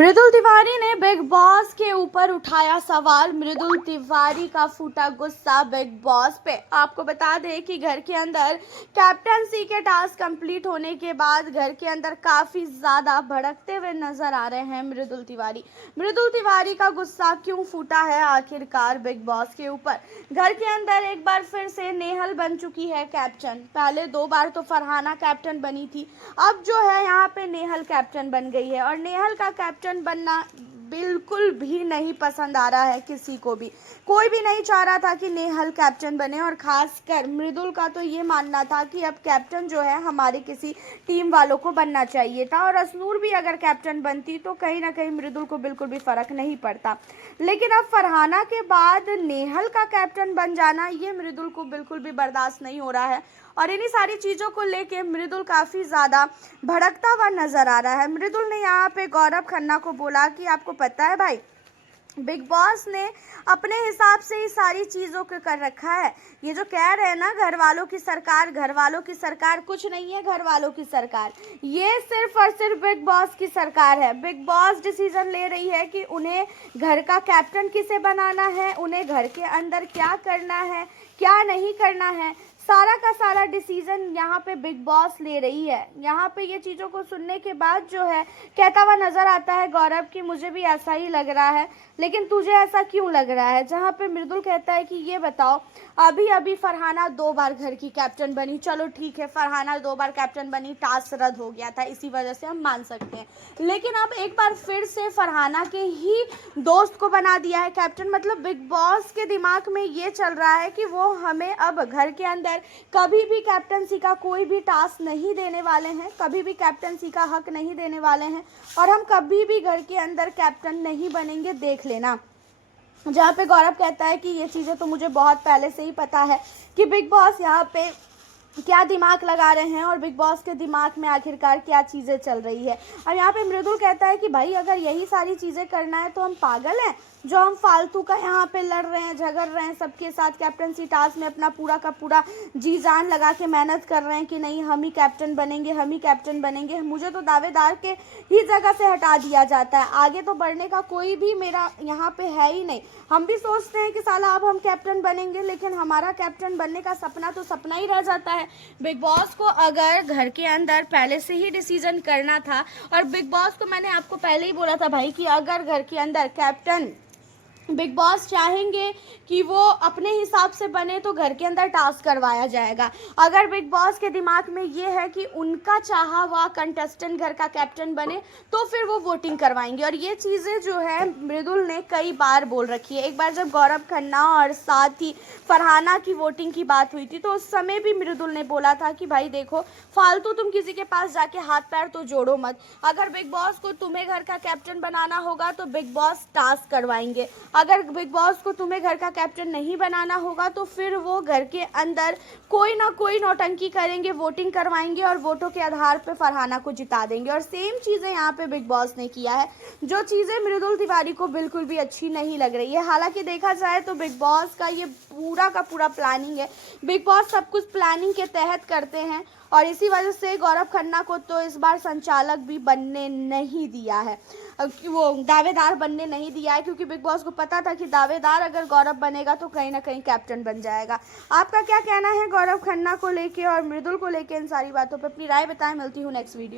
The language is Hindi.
मृदुल तिवारी ने बिग बॉस के ऊपर उठाया सवाल। मृदुल तिवारी का फूटा गुस्सा बिग बॉस पे। आपको बता दें कि घर के अंदर कैप्टनसी के टास्क कंप्लीट होने के बाद घर के अंदर काफी ज्यादा भड़कते हुए नजर आ रहे हैं मृदुल तिवारी। मृदुल तिवारी का गुस्सा क्यों फूटा है आखिरकार बिग बॉस के ऊपर? घर के अंदर एक बार फिर से नेहल बन चुकी है कैप्टन। पहले 2 बार तो फरहाना कैप्टन बनी थी, अब जो है यहाँ पे नेहल कैप्टन बन गई है और नेहल का कैप्टन बनना बिल्कुल भी नहीं पसंद आ रहा है किसी को भी। कोई भी नहीं चाह रहा था कि नेहल कैप्टन बने और खासकर मृदुल का तो ये मानना था कि अब कैप्टन जो है हमारे किसी टीम वालों को बनना चाहिए था और अशनूर भी अगर कैप्टन बनती तो कहीं ना कहीं मृदुल को बिल्कुल भी फर्क नहीं पड़ता। लेकिन अब फरहाना के बाद नेहल का कैप्टन बन जाना ये मृदुल को बिल्कुल भी बर्दाश्त नहीं हो रहा है और इन्हीं सारी चीज़ों को लेके मृदुल काफ़ी ज़्यादा भड़कता हुआ नज़र आ रहा है। मृदुल ने यहाँ पे गौरव खन्ना को बोला कि आपको पता है भाई, बिग बॉस ने अपने हिसाब से ही सारी चीज़ों को कर रखा है। ये जो कह रहे हैं ना घर वालों की सरकार, घर वालों की सरकार, कुछ नहीं है घर वालों की सरकार, ये सिर्फ और सिर्फ बिग बॉस की सरकार है। बिग बॉस डिसीजन ले रही है कि उन्हें घर का कैप्टन किसे बनाना है, उन्हें घर के अंदर क्या करना है क्या नहीं करना है, सारा का सारा डिसीजन यहाँ पे बिग बॉस ले रही है। यहाँ पे ये चीज़ों को सुनने के बाद जो है कहता हुआ नज़र आता है गौरव कि मुझे भी ऐसा ही लग रहा है, लेकिन तुझे ऐसा क्यों लग रहा है? जहाँ पे मृदुल कहता है कि ये बताओ, अभी अभी फरहाना 2 बार घर की कैप्टन बनी, चलो ठीक है फरहाना 2 बार कैप्टन बनी, टास्क रद्द हो गया था इसी वजह से हम मान सकते हैं, लेकिन अब एक बार फिर से फरहाना के ही दोस्त को बना दिया है कैप्टन। मतलब बिग बॉस के दिमाग में ये चल रहा है कि वो हमें अब घर के अंदर कभी भी कैप्टनसी का कोई भी टास्क नहीं देने वाले हैं, कभी भी कैप्टनसी का हक नहीं देने वाले हैं और हम कभी भी घर के अंदर कैप्टन नहीं बनेंगे, देख लेना। जहाँ पे गौरव कहता है कि ये चीज़ें तो मुझे बहुत पहले से ही पता है कि बिग बॉस यहाँ पे क्या दिमाग लगा रहे हैं और बिग बॉस के दिमाग में आखिरकार क्या चीज़ें चल रही है। और यहाँ पे मृदुल कहता है कि भाई अगर यही सारी चीज़ें करना है तो हम पागल हैं जो हम फालतू का यहाँ पे लड़ रहे हैं, झगड़ रहे हैं सबके साथ, कैप्टनसी टास्क में अपना पूरा का पूरा जी जान लगा के मेहनत कर रहे हैं कि नहीं हम ही कैप्टन बनेंगे, हम ही कैप्टन बनेंगे। मुझे तो दावेदार के ही जगह से हटा दिया जाता है, आगे तो बढ़ने का कोई भी मेरा यहाँ पे है ही नहीं। हम भी सोचते हैं कि साला अब हम कैप्टन बनेंगे, लेकिन हमारा कैप्टन बनने का सपना तो सपना ही रह जाता है। बिग बॉस को अगर घर के अंदर पहले से ही डिसीजन करना था और बिग बॉस को मैंने आपको पहले ही बोला था भाई कि अगर घर के अंदर कैप्टन बिग बॉस चाहेंगे कि वो अपने हिसाब से बने तो घर के अंदर टास्क करवाया जाएगा। अगर बिग बॉस के दिमाग में ये है कि उनका चाहा हुआ कंटेस्टेंट घर का कैप्टन बने तो फिर वो वोटिंग करवाएंगे। और ये चीज़ें जो है मृदुल ने कई बार बोल रखी है। एक बार जब गौरव खन्ना और साथ ही फरहाना की वोटिंग की बात हुई थी तो उस समय भी मृदुल ने बोला था कि भाई देखो, फालतू तुम किसी के पास जाके हाथ पैर तो जोड़ो मत। अगर बिग बॉस को तुम्हें घर का कैप्टन बनाना होगा तो बिग बॉस टास्क करवाएंगे, अगर बिग बॉस को तुम्हें घर का कैप्टन नहीं बनाना होगा तो फिर वो घर के अंदर कोई ना कोई नौटंकी करेंगे, वोटिंग करवाएंगे और वोटों के आधार पे फरहाना को जिता देंगे। और सेम चीज़ें यहाँ पे बिग बॉस ने किया है, जो चीज़ें मृदुल तिवारी को बिल्कुल भी अच्छी नहीं लग रही है। हालांकि देखा जाए तो बिग बॉस का ये पूरा का पूरा प्लानिंग है, बिग बॉस सब कुछ प्लानिंग के तहत करते हैं और इसी वजह से गौरव खन्ना को तो इस बार संचालक भी बनने नहीं दिया है, वो दावेदार बनने नहीं दिया है, क्योंकि बिग बॉस को पता था कि दावेदार अगर गौरव बनेगा तो कहीं ना कहीं कैप्टन बन जाएगा। आपका क्या कहना है गौरव खन्ना को लेके और मृदुल को लेके इन सारी बातों पर? अपनी राय बताएं। मिलती हूँ नेक्स्ट वीडियो।